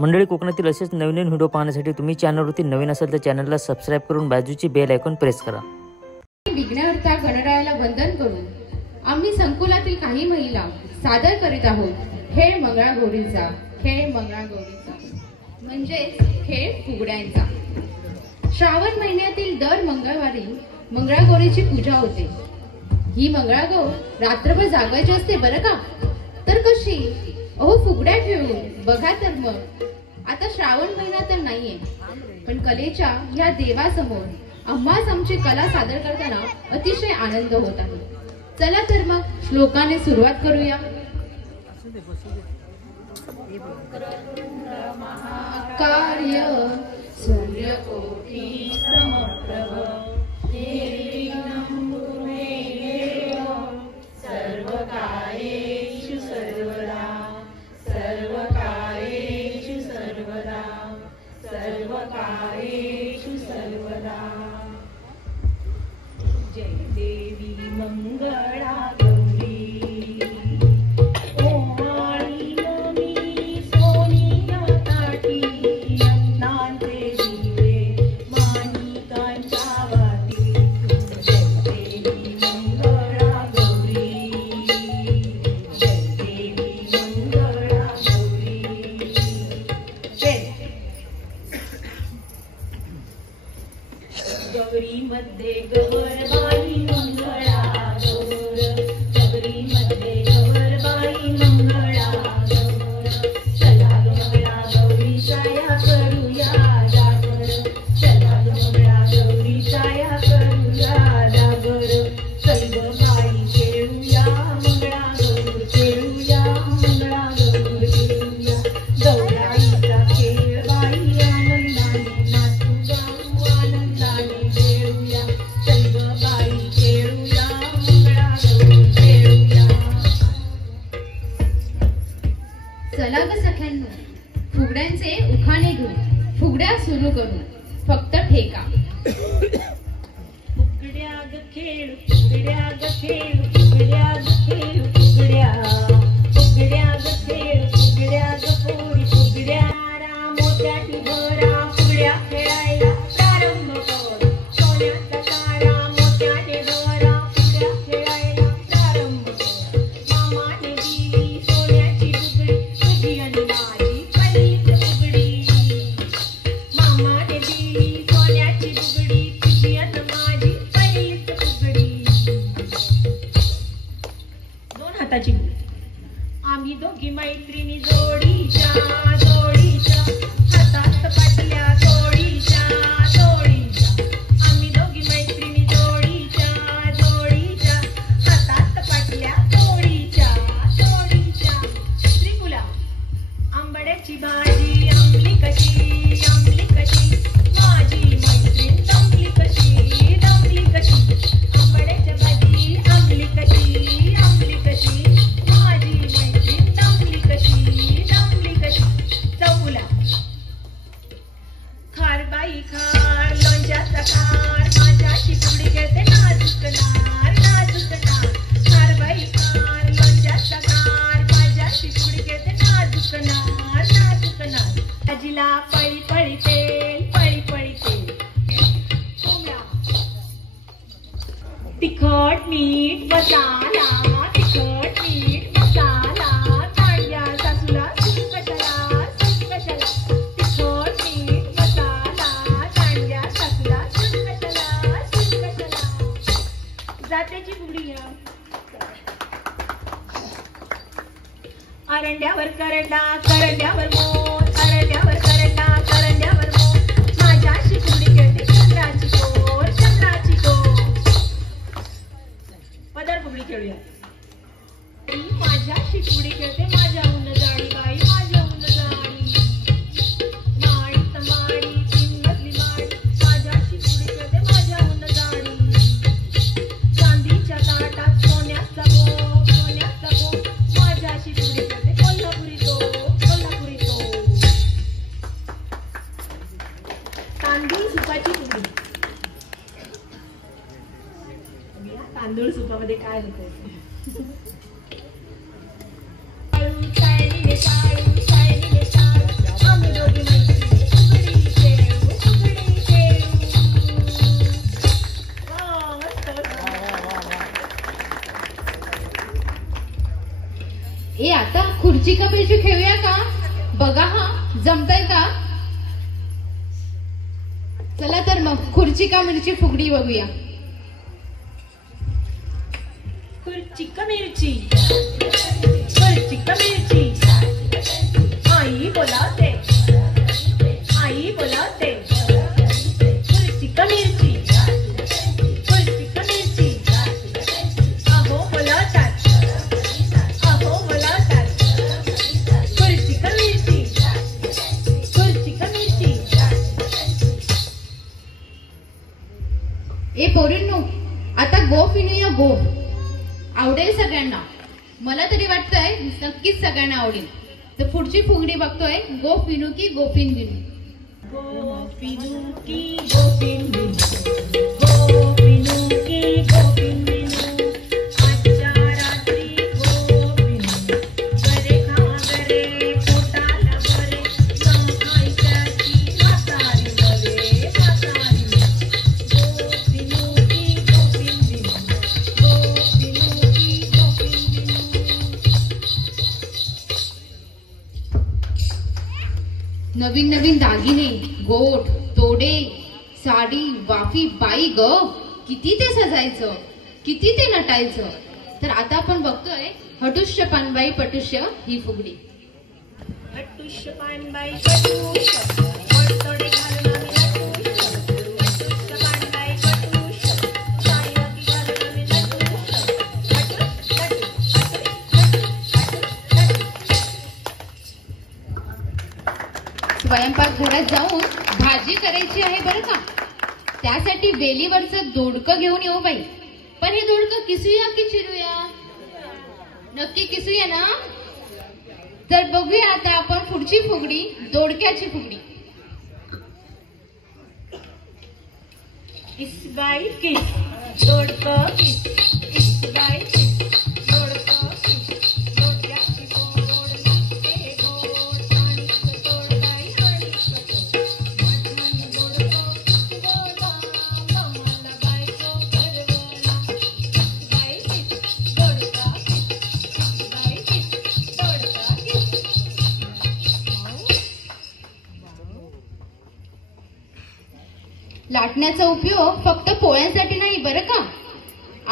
मंडळी, कोकणातील असेच नवीन व्हिडिओ पाहण्यासाठी तुम्ही चॅनलवरती नवीन असाल तर चॅनलला सबस्क्राइब करून बाजूची बेल आयकॉन प्रेस करा. विघ्नहर्ता गणरायाला वंदन करून आम्ही संकुलातील काही महिला सादर करीत आहोत खेळ मंगळागौरीचा. खेळ मंगळागौरीचा म्हणजे खेळ फुगड्यांचा. श्रावण महिन्यातील दर मंगळवारी मंगळागौरीची पूजा होते. ही मंगळागौर रात्रभर जागायची असते बरं का. तर कशी? अहो, फुगड्या खेळून बघा तर मग. आता श्रावण महिना तर नाहीये, पण कलेच्या या देवासमोर आम्हास आमची कला सादर करताना अतिशय आनंद होत आहे. चला तर मग श्लोकाने सुरुवात करूया. महाकार्य सूर्यकोटि समप्रभ निर्विघ्नं कुरु मे देव सर्वकार्येषु सर्वदा सर्वकार्येषु सर्वदा सर्वकार्येषु सर्वदा. जय देवी मंगळा गौरी गौरी मध्ये गौरबाई मंगळा गौर. गौरी मध्ये गौरबाई मंगळा गौर. चला मंगळा गौरी छाया करूया जागर. चला मंगळा गौरी छाया करूया जागर. सर्व बाई खेळूया मंगळा गौर खेळूया मंगळा गौर खेळूया. गौराईचा खेळ बाई आनंदाने नाचू गाऊ आनंदाने. चला ग सख्यांनो, फुगड्यांचे उखाणे घेऊ. फुगड्या सुरू करू, फक्त ठेका. फुगड्या ग खेळ फुगड्या ग खेळ फुगड्या ग खेळ फुगड्या. फुगड्या ग खेळ फुगड्या ग पोरी फुगड्या. मोत्याची भरा फुगड्या खेळायला प्रारंभ कर. सोन्याचा तारा मोत्याने भरा फुगड्या खेळायला प्रारंभ कर. मामाने दिली सोन्याची फुगडी तुझी आणि माझी पहिलीच फुगडी. मामाने दिली सोन्याची फुगडी तुझी आणि माझी पहिलीच फुगडी. दोन हाताची फुगडी. आम्ही दोघी मैत्रिणी जोडीच्या जोडीच्या हातात पाटल्या जोडीच्या जोडीच्या. आम्ही दोघी मैत्रिणी जोडीच्या जोडीच्या हातात पाटल्या जोडीच्या जोडीच्या. त्रिपुला आंबाड्याची भाजी आंबली कशी आंबली कशी. माझी मैत्रीण दमली कशी दमली कशी. आंबाड्याच्या भाजी आंबली कशी आंबली कशी. माझी मैत्रीण दमली कशी दमली कशी. चौला खार बाई खार लोणच्याचा खार. माझ्याशी फुगडी खेळते नाजूक नार नाजूक नार. खार बाई खार लोणच्याचा खार. माझ्याशी फुगडी खेळते नाजूक नार नाजूक नार. भाजीला पळी पळी तेल पळी पळी तेल. तिखट मीठ मसाला तिखट मीठ मसाला. तांड्या सासूला सून कशाला सून कशाला. तिखट मीठ मसाला तांड्या सासूला सून कशाला सून कशाला. जात्याची फुगडी घ्या. अरंड्यावर करंडा करंड्यावर मोर अरंड्यावर करंडा करंड्यावर मोर. माझ्याशी फुगडी खेळते चंद्राची कोर चंद्राची कोर. पदर फुगडी खेळूया. माझ्याशी फुगडी खेळते माझ्याहून जाडी बाई माझ्याहून जाडी. माडी तमाडी तीन मजली माडी. माझ्याशी फुगडी खेळते माझ्याहून जाडी. चांदीच्या ताटात सोन्याचा गो सोन्याचा गो. माझ्याशी फुगडी खेळते कोल्हापुरी तो कोल्हापुरी तो. तांदूळ सुपाची फुगडी. तांदूळ सुपामध्ये काय होतं? शाळू शाळू शाळू शाळू मिरची खेळूया का? बघा हा, जमतंय का? चला तर मग खुर्ची का मिरची फुगडी बघूया. खुर्ची का मिरची, खुर्ची का मिरची, आई बोलावते, आई बोलावते. खुर्ची का मिरची, खुर्ची का मिरची, अहो बोलावतात, अहो बोलावतात. खुर्ची का मिरची, खुर्ची का मिरची. ए पोरींनो, आता गो पिणूया गो. आवडेल सगळ्यांना, मला तरी वाटतंय नक्कीच सगळ्यांना आवडेल. तर पुढची फुगडी बघतोय, गो पिनू की गोपिन बिनू. गोपिनू की गोपिन बिनू, गोपिनू की गोपिन बिनू. आजच्या रात्री गोपिनू बरे खा बरे, पोटाला बरे, खायच्याची म्हातारी बरे, म्हातारी. गोपिनू की गोपिन बिनू, गोपिनू की गोपिन बिनू. नवीन नवीन दागिने, गोठ, तोडे, साडी, वाफी, बाई ग, किती ते सजायचं, किती ते नटायचं. तर आता आपण बघतोय हटुष्य पानबाई पटुष्य ही फुगडी. हटुष्य पानबाई पटुष्य, वळतोडे घालून आम्ही नटुष्य. हटुष्य पानबाई पटुष्य, सायवती घालून आम्ही नटुष्य. हटुष्य, हटुष्य, हटुष्य, हटुष्य. स्वयंपाक घरात जाऊन भाजी करायची आहे बरं का. त्यासाठी वेलीवरचं दोडकं घेऊन येऊ बाई. पण हे दोडकं किसूया की चिरूया? नक्की किसूया ना. तर बघूया आता आपण पुढची फुगडी, दोडक्याची फुगडी. इसबाई किस, दोडकं किस, इसबाई किस, दोडकं किस. दोडक्याची गोड लागते गोड, आणीक गोड बाई आणीक गोड. माझं दोडकं गोडा, आम्हाला बायको करवला. इसबाई किस, दोडका किस, इसबाई किस, दोडका किस. लाटण्याचा उपयोग फक्त पोळ्यांसाठी नाही बरं का.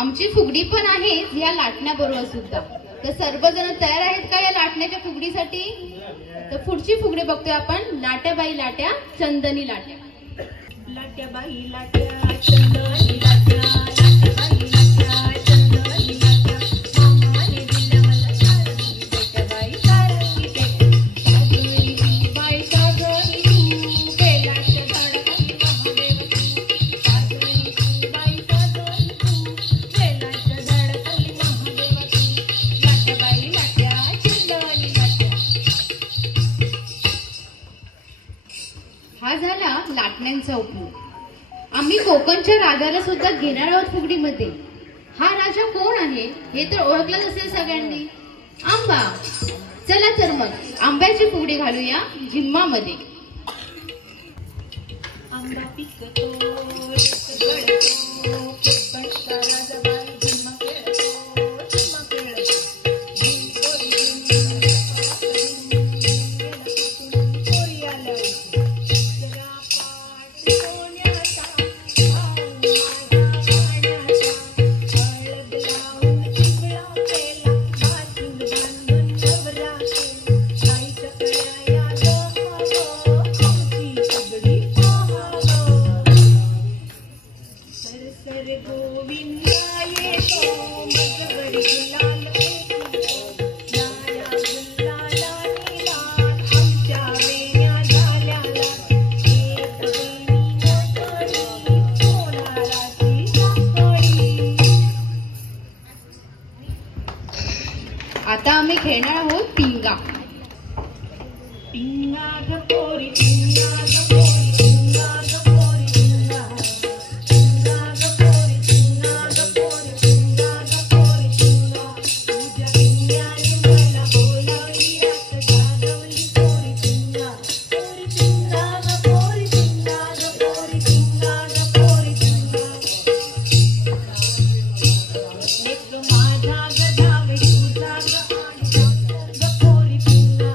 आमची फुगडी पण आहे या लाटण्याबरोबर सुद्धा. तर सर्वजण तयार आहेत का या लाटण्याच्या फुगडीसाठी? तर पुढची फुगडी बघतोय आपण, लाट्या बाई लाट्या चंदनी लाट्या. लाट्या बाई लाट्या चंदनी लाट्या, लाट्या बाई लाट्या चंदनी लाट्या. मामाने दिल्या मला सारंगी पेट्या बाई, सारंगी पेट्या. सागरी बाई सागरी तू, बेलाच्या झाडाखाली महादेव तू. सागरी बाई सागरी तू, बेलाच्या झाडाखाली महादेव तू. लाट्या बाई लाट्या चंदनी लाट्या. हा झाला लाटण्यांचा उपयोग. आम्ही कोकणच्या राजाला सुद्धा घेणार आहोत फुगडीमध्ये. हा राजा कोण आहे हे तर ओळखलंच असेल सगळ्यांनी, आंबा. चला तर मग आंब्याची फुगडी घालूया झिम्मामध्ये. आंबा पिकतो गडतो, कोकणचा राजा बाई झिम्मा खेळतो, झिम्मा खेळतो. पोरी आल्या जरा पाठ सोन्याचा, भाऊ माझा वाण्याचा. हळद लावून चिबळा केला, बाशिंग बांधून नवरा केला. आईच्या कळ्या या गं, आमची फुगडी पाहावं. सर गोविंदा येतो, मजबरी गुलाल येतो. लाला गुलालाने लाल, आमच्या वेण्या झाल्या लाल. एक वेणी नाकडी, कोणालाची साखळी. आता आम्ही खेळणार आहोत पिंगा. पिंगा ग पोरी, पिंगा ग पोरी, पिंगा ग पोरी, पिंगा. पिंगा ग पोरी, पिंगा ग पोरी, पिंगा ग पोरी, पिंगा. तुझ्या पिंग्याने मला बोलावली, रात जागवली पोरी पिंगा. पोरी पिंगा ग पोरी, पिंगा ग पोरी, पिंगा ग पोरी, पिंगा. एक माझा ग धावे, तुझा ग आडवा ग पोरी पिंगा.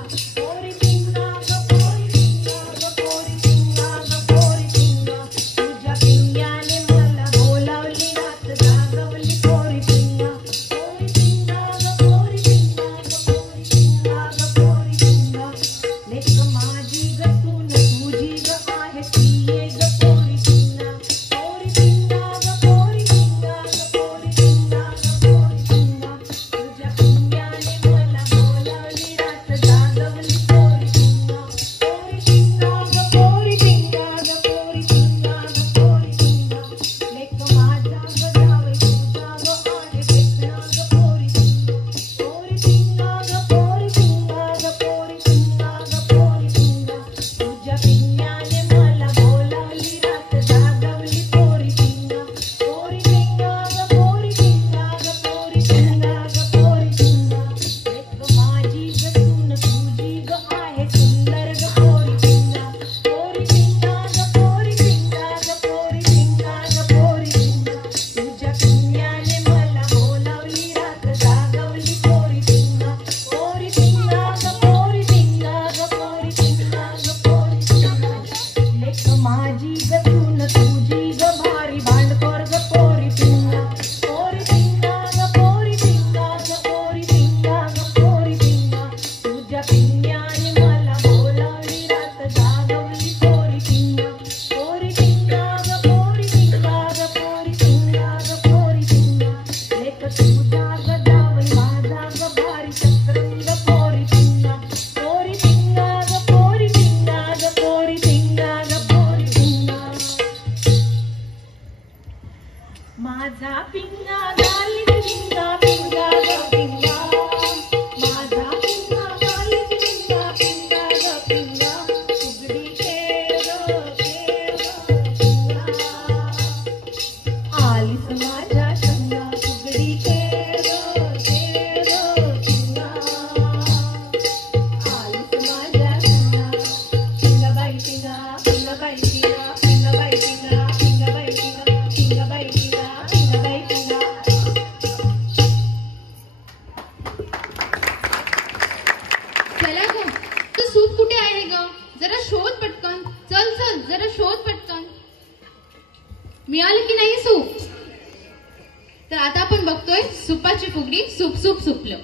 सुपाची फुगडी सुप सुप सुपलं.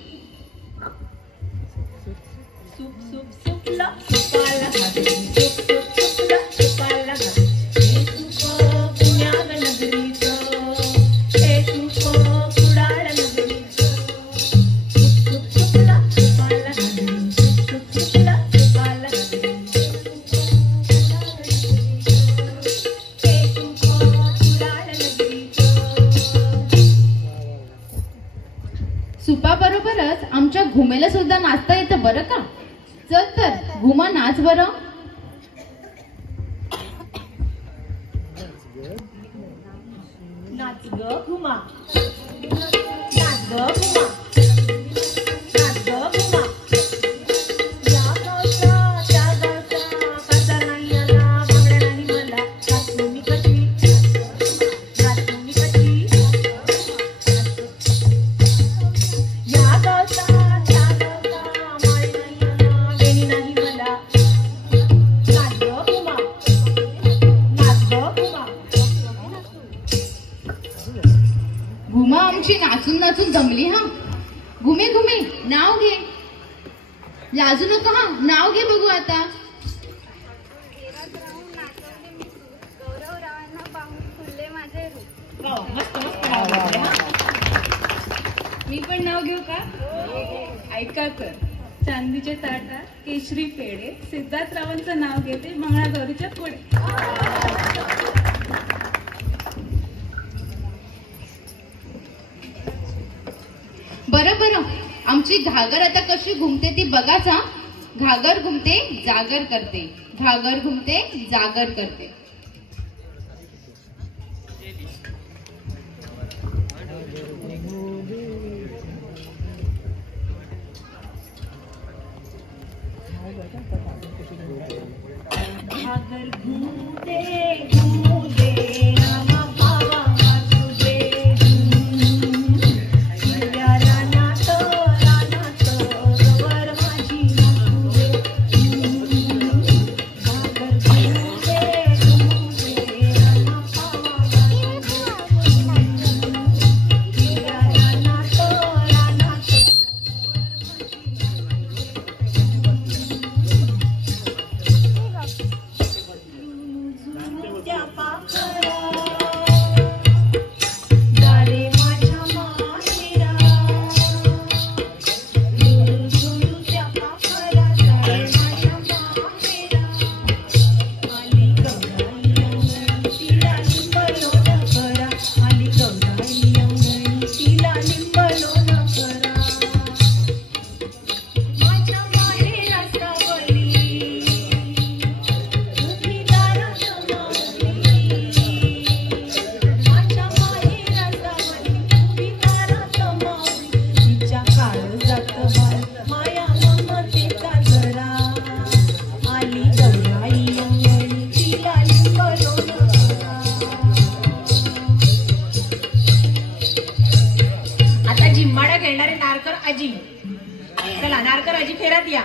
सुप सुप सुपलं सुपाला घातली, सुप सुप सुपलं सुपाला घातली. हे सुप पुण्याग नगरीचं, हे सुप कुडाळ नगरीचं. सुप सुप सुपलं सुपाला घातली, सुप सुप सुपलं सुपाला घातली. हे सुप कुडाळ नगरीचं. सुपाबरोबरच आमच्या घुमेला सुद्धा नाचता येतं बरं का. चल तर घुमा नाच बरं. नाच ग घुमा, नाच ग घुमा, नाच ग घुमा. या गावचा त्या गावचा काचा नाही आला, बांगड्या नाही मला. नाचू मी कशी, नाचू मी कशी. या गावचा त्या गावचा माळी नाही आला, बेणी नाही मला. नाच ग घुमा, नाच ग घुमा. घुमा आमची नाचून नाचून जमली हा. घुमे घुमे नाव घे, लाजू नका हा. नाव घे बघू आता. वाव, मस्त मस्त नाव घेतलंय हा. मी पण नाव घेऊ का? ऐका तर. चांदीचे ताटात केशरी पेढे, सिद्धार्थरावांचं नाव घेते मंगळागौरीच्या पुढे. बरं बरं, आमची घागर आता कशी घुमते ती बघाचा. घागर घुमते जागर करते, घागर घुमते जागर करते. घागर घुमते घुमते रामा भावा वाजू दे. हिरव्या रानात रानात गवर माझी नाचू दे. घागर घुमते घुमते रामा भावा वाजू दे. हिरव्या रानात रानात त्या पाखरा दारे माझ्या माहेरा. झुळझुळू त्या पाखरा दारे माझ्या माहेरा. आली गौराई अंगणी तिला लिंबलोण करा. आली गौराई अंगणी तिला लिंबलोण करा. माझ्या माहेरा सावली उभी दारात माऊली. माझ्या माहेरा सावली उभी दारात माऊली. तिच्या काळजात बाळ माया ममतेचा झरा. आली गौराई अंगणी तिला लिंबलोण करा. आता जिम्माडा खेळणारे नारकर आजी. चला नारकर आजी फेरात या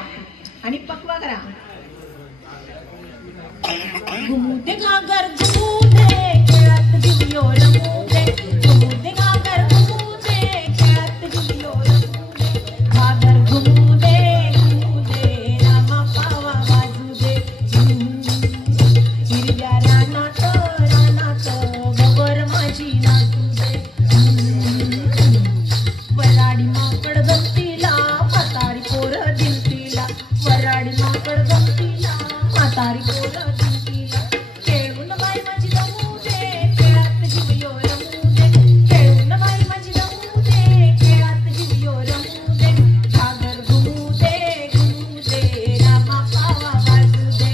आणि पकवा करा. घुमूदे घागर घुमूदे खेळात झुलिओ रमूदे. घुमूदे घागर घुमूदे खेळात झुलिओ रमूदे. घागर घुमूदे घुमूदे रामा पावा वाजू दे. हिरव्या रानात रानात गवर माझी नाचू दे. वराडी माकड गमतीला म्हातारी पोरं दिलतीला. वराडी माकड गमतीला म्हातारी पोरं दिलतीला. खेळून बाई माझी जमू दे खेळात झुलिओ रमू दे. खेळून बाई माझी जमू दे खेळात झुलिओ रमू दे. घागर घुमू दे रामा पावा वाजू दे.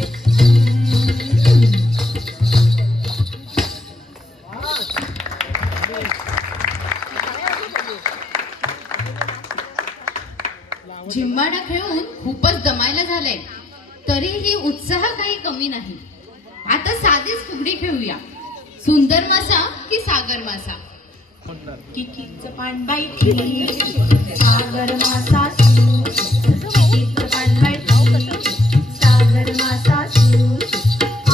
झिम्माडा खेळून खूपच दमायला झालंय, तरीही उत्साह काही कमी नाही. आता साधीच फुगडी खेळूया. सुंदर मासा की सागर मासा. किकीचं पान बाई सागर मासा सू. किकीचं पान बाई सागर मासा सू.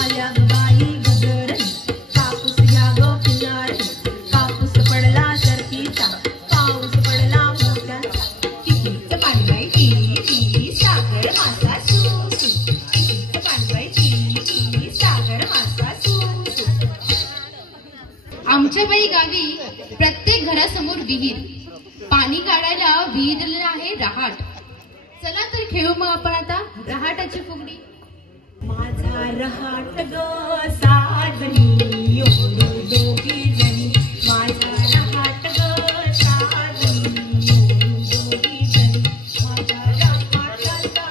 आल्या ग बाई गजर कापूस घ्या ग किनार. कापूस पडला सरकीचा पाऊस पडला आमच्या बाई गावी प्रत्येक घरासमोर विहीर, पाणी काढायला विहिरीला आहे रहाट. चला तर खेळू मग आपण आता रहाटाची फुगडी. माझा रहाट ग साजनी एवढू दोघी जणी, माझा रहाट ग साजनी एवढू दोघी जणी, माझा रहाटाचा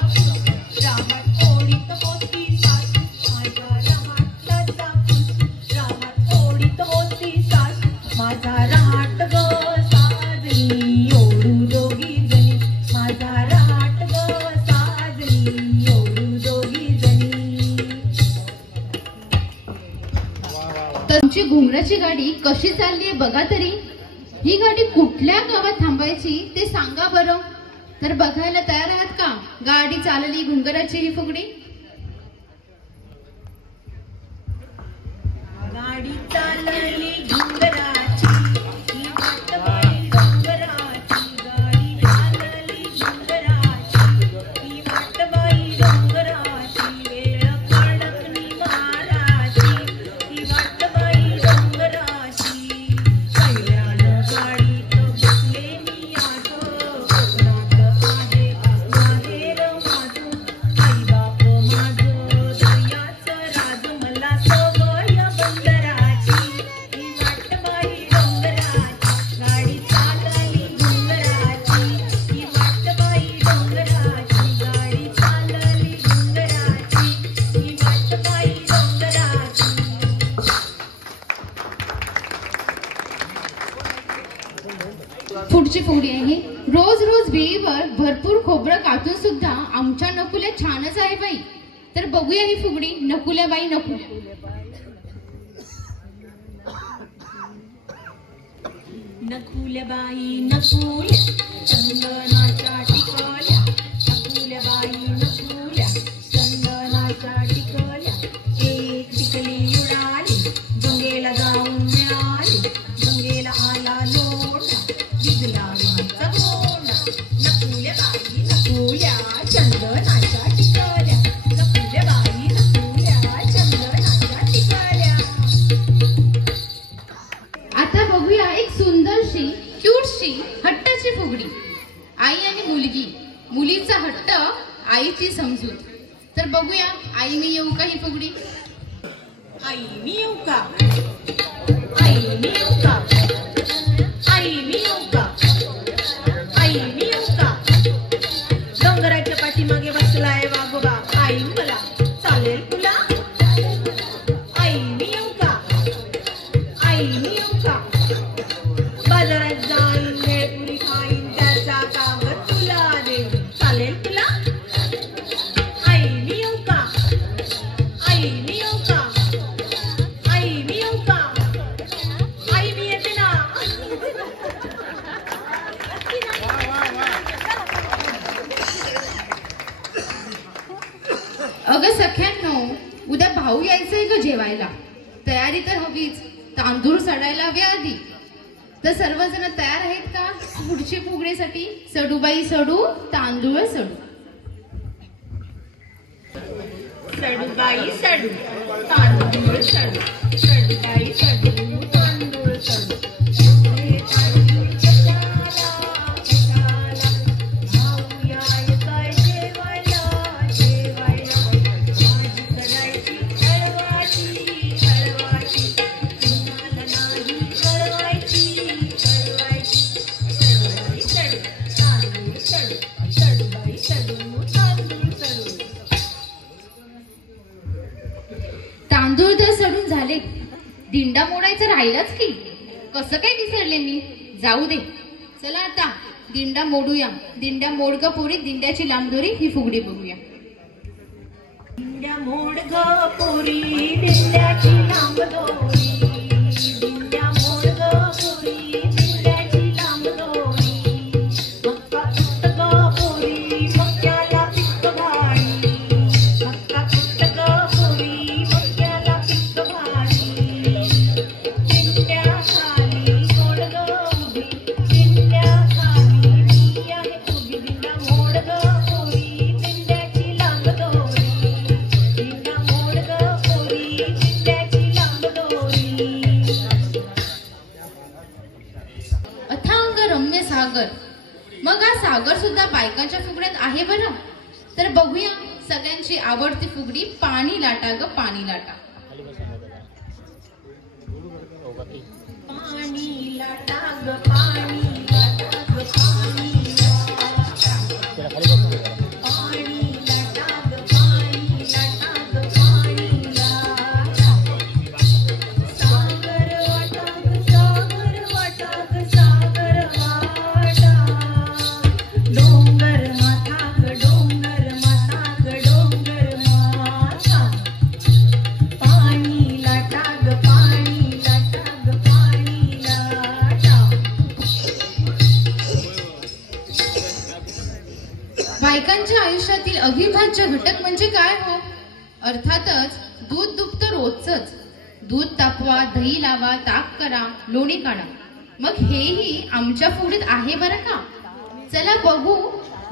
राहाट ओढीत होती सासू, माझा रहाटाचा राहाट ओढीत होती सासू, माझा रहाट ग साजनी एवढू दोघी जणी, माझा रहाट ग साजनी एवढू दोघी जणी. तुमची घुंगराची गाडी कशी चालली आहे बघा तरी. ही गाडी कुठल्या गावात थांबायची ते सांगा बरं. तर बघायला तयार आहात का गाडी चालली घुंगराची ही फुगडी. गाडी चालली घुंगराची, ही वाट बाई डोंगराची, गाडी चालली घुंगराची, ही वाट बाई डोंगराची, वेळ कडकनी माराची, ही वाट बाई डोंगराची. पहिल्यानं गाडीत बसले मी आठो, कोकणात आहे माहेर माझं, आई बाप माझं दर्याचं राज, मला सवय बंदराची, ही वाट बाई डोंगराची, गाडी चालली घुंगराची, ही वाट बाई डोंगराची, गाडी चालली घुंगराची, ही वाट बाई डोंगराची. पुढची फुगडी आहे. रोज रोज विहिरीवर भरपूर खोबरं काढून सुद्धा आमच्या नकुल्या छानच आहे बाई. तर बघूया ही फुगडी नकुल्या बाई नकुल्या. नकुल्या बाई नकुल्या, चंदनाच्या टिकल्या, नकुल्या बाई नकुल्या, चंदनाच्या टिकल्या, एक टिकली उडाली, गंगेला जाऊन मिळाली, गंगेला आला लोटा, भिजला माझा गोंडा. नकुल्या बाई नकुल्या, चंदनाच्या टिकल्या, नकुल्या बाई नकुल्या, चंदनाच्या टिकल्या. आता बघूया एक सुंदरशी क्यूटशी हट्टाची फुगडी. आई आणि मुलगी, मुलीचा हट्ट आईची समजूत. तर बघूया आई मी येऊ का ही फुगडी. आई मी येऊ का, आई मी येऊ का, आई मी येऊ का, आई मी येऊ का. डोंगराच्या पाठीमागे बसलाय वाघोबा, आई मला चालेल तुला. आई मी येऊ का, आई मी येऊ का. बाजारात जाऊन भेळपुरी खाईन, त्याचा कागद तुला देईन, चालेल तुला. आई मी येऊ का, आई मी येऊ का, आई मी येऊ का, आई मी येते ना. अगं सख्यांनो, उद्या भाऊ यायचंय ग जेवायला. तयारी तर हवीच, तांदूळ सडायला हवे आधी. तर सर्वजण तयार आहेत का पुढची फुगडीसाठी. सडूबाई सडू, तांदूळ सडू. सडू बाई सडू, तांदूळ सडू, सडू बाई सडू, तांदूळ सडू. हे तांदूळ कशाला कशाला, भाऊ यायचाय जेवायला जेवायला. भाजी करायची हळवाची हळवाची, तुम्हाला नाही कळवायची कळवायची. सडू बाई सडू, तांदूळ सडू, सडू बाई सडू, तांदूळ सडू. तांदूळ तर सडून झाले, दिंडा मोडायचं राहिलाच की. कसं काय विसरले मी, जाऊ दे. चला आता दिंडा मोडूया. दिंड्या मोड ग पोरी, दिंड्याची लांबदोरी ही फुगडी बघूया. दिंड्या मोड ग पोरी, दिंड्याची लांब दोरी, दिंड्या मोड ग पोरी, दिंड्याची लांब दोरी. मक्का कुट्ट ग पोरी, मक्याला पिक्क भारी, मक्का कुट्ट ग पोरी, मक्याला पिक्क भारी. दिंड्या खाली मोड ग उभी, दिंड्या खाली मी आहे उभी. दिंड्या मोड ग पोरी, दिंड्याची लांब दोरी, दिंड्या मोड ग पोरी, दिंड्याची लांब दोरी. सागर सुद्धा बायकांच्या फुगड्यात आहे बरं. तर बघूया सगळ्यांची आवडती फुगडी पाणी लाटा ग पाणी लाटा. पाणी लाटा ग पाणी लाटा ग पाणी लाटा. पाणी लाटा ग पाणी लाटा ग पाणी लाटा. सागर वाटा ग सागर वाटा. डोंगर माथा ग डोंगर माथा ग डोंगर माथा. पाणी लाटा ग पाणी लाटा ग पाणी लाटा. बायकांच्या आयुष्यातील अविभाज्य घटक म्हणजे काय हो? अर्थातच दूध दुभतं रोजच. दूध तापवा, दही लावा, ताक करा, लोणी काढा. मग हेही आमच्या फुगडीत आहे बरं का. चला बघू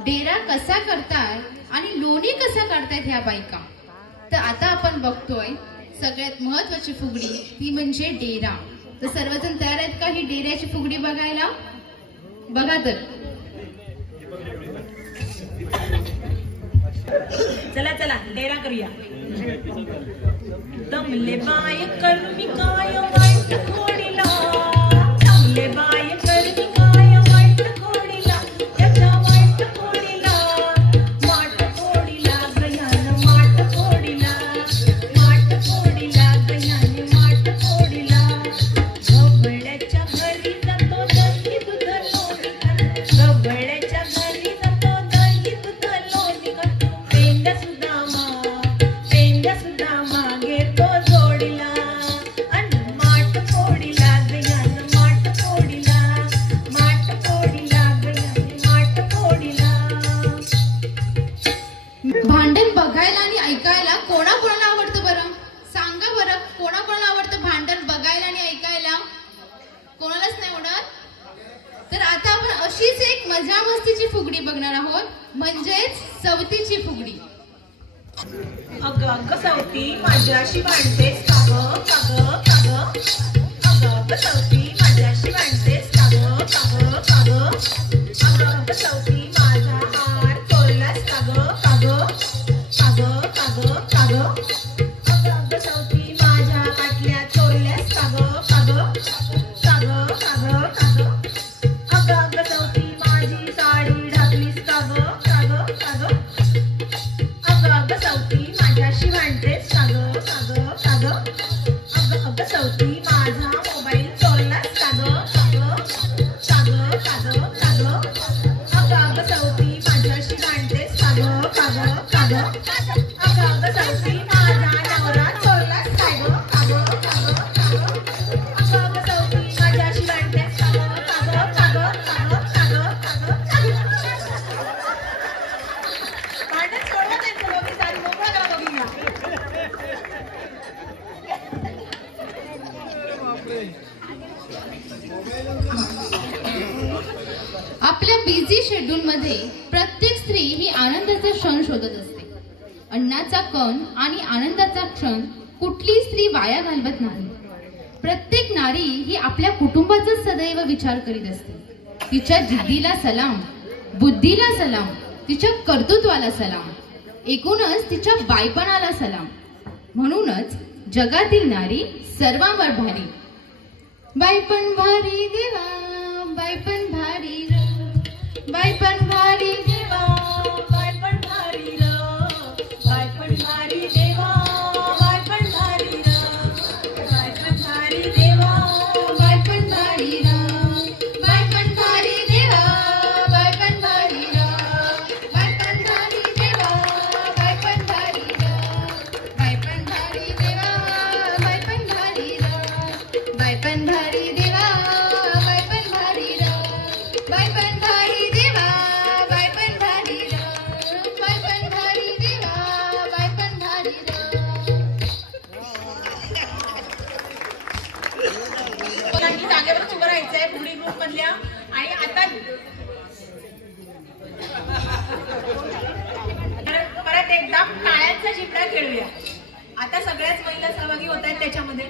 डेरा कसा करताय आणि लोणी कसा काढतायत ह्या बायका. तर आता आपण बघतोय सगळ्यात महत्वाची फुगडी, ती म्हणजे डेरा. तर सर्वजण तयार आहेत का ही डेऱ्याची फुगडी बघायला? बघा तर. चला चला डेरा करूया. दमले बाय कर्मी काय वाईट खोडीला. दमले बाय कर्मी काय वाईट खोडीला. त्याच्या वाईट खोडीला माठ खोडीला गयान माठ खोडीला. माठ खोडीला गयान माठ खोडीला. गवळ्याच्या घरी जातो दही दूध लोणी खातो. गवळ्याच्या घरी जातो दही दूध लोणी खातो. पेंड्या सुद्धा घेतो जोडीला. आणि माठ फोडीला गयान माठ फोडीला. माठ फोडीला गयान माठ फोडीला. भांडण बघायला आणि ऐकायला कोणाकोणाला आवडतं बरं? सांगा बरं, कोणाकोणाला आवडतं भांडण बघायला आणि ऐकायला? कोणालाच नाही आवडत? तर आता आपण अशीच एक मजा मस्तीची फुगडी बघणार आहोत, म्हणजेच सवतीची फुगडी. अगं अगं सवती माझ्याशी भांडतेस का ग का ग का ग. अगं अगं सवती माझ्याशी भांडतेस का ग का ग का ग. अगं अगं सवती माझा हार चोरलास का ग का ग का ग का ग का ग. अगं अगं सवती माझ्या बाटल्या चोरल्यास का ग का ग का ग का ग का ग. अगं अगं सवती माझी साडी ढाकलीस का ग का ग का ग. अगं अगं सवती माझ्याशी भांडतेस का ग का ग का ग. अगं अगं सवती माझा मोबाईल चोरलास का ग का ग का ग का ग का ग. अगं अगं सवती माझ्याशी भांडतेस का ग का ग का ग. अगं अगं सवती माझा नवरा चोरलास का ग का ग का ग का ग. अगं अगं सवती माझ्याशी भांडतेस का ग का ग का ग का ग का ग का ग का ग. भांडण सोडवा त्यांचं दोघी सारी मोकळा करा दोघींना. आपल्या बिझी शेड्यूल मध्ये प्रत्येक स्त्री ही आनंदाचा क्षण शोधत असते. अन्नाचा कण आणि आनंदाचा क्षण कुठली स्त्री वाया घालवत नाही. प्रत्येक नारी ही आपल्या कुटुंबाचा सदैव विचार करीत असते. तिच्या जिद्दीला सलाम, बुद्धीला सलाम, तिच्या कर्तृत्वाला सलाम, एकूणच तिच्या बायपणाला सलाम. म्हणूनच जगातील नारी सर्वांवर भारी. बायपण भारी देवा, बायपण भारी र, बायपण भारी देवा, बायपण भारी र. बायपण भारी देवा, बायपण भारी र. बायपण भारी देवा, बायपण भारी र, बायपण भारी देवा, बायपण भारी र, बायपण भारी देवा, बायपण भारी र, बायपण भारी देवा, बायपण भारी र, बायपण भारी देवा, बायपण भारी र, बायपण भारी देवा, बायपण भारी र, बायपण भारी देवा, बायपण भारी र. मुलांनी जागेवर उभं राहायचंय पुढील ग्रुप मधल्या. आणि आता परत एकदा टाळ्यांचा चिपडा खेळूया. आता सगळ्याच महिला सहभागी होत आहेत त्याच्यामध्ये.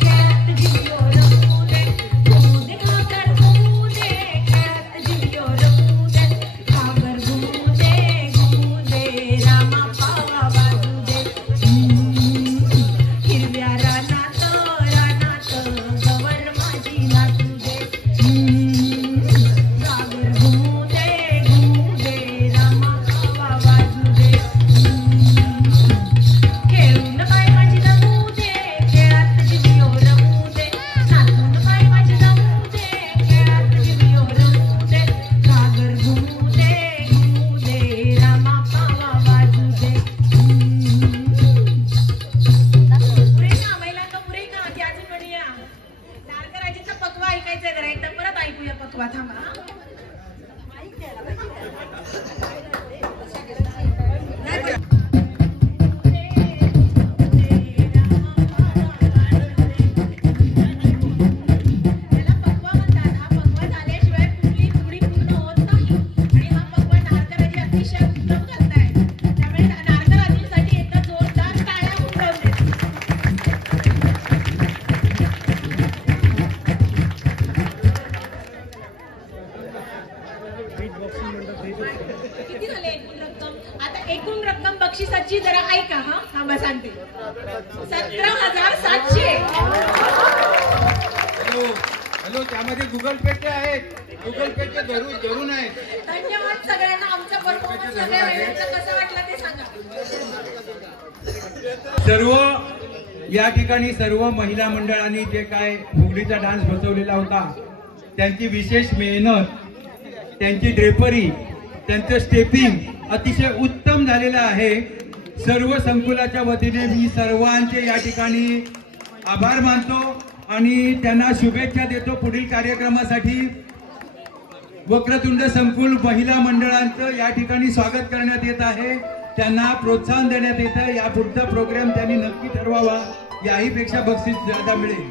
खेळत जिंकलो रंगू दे. झाली एकूण रक्कम. आता एकूण रक्कम बक्षिसाची जरा ऐका. हा सांगते. 17,700. हॅलो, त्यामध्ये गुगल पेचे आहेत. गुगल पेचे जरूर आहेत. धन्यवाद सगळ्यांना. आमचा परफॉर्मन्स सगळ्या वेळेला कसा वाटला ते सांगा. सर्व या ठिकाणी सर्व महिला मंडळांनी जे काय फुगडीचा डान्स बसवलेला होता, त्यांची विशेष मेहनत, त्यांची ड्रेपरी, त्यांचं स्टेपिंग अतिशय उत्तम झालेलं आहे. सर्व संकुलाच्या वतीने मी सर्वांचे या ठिकाणी आभार मानतो आणि त्यांना शुभेच्छा देतो पुढील कार्यक्रमासाठी. वक्रतुंड संकुल महिला मंडळांचं या ठिकाणी स्वागत करण्यात येत आहे. त्यांना प्रोत्साहन देण्यात येतं. या पुढचा प्रोग्राम त्यांनी नक्की ठरवावा. याही पेक्षा बक्षीस ज्यादा मिळेल.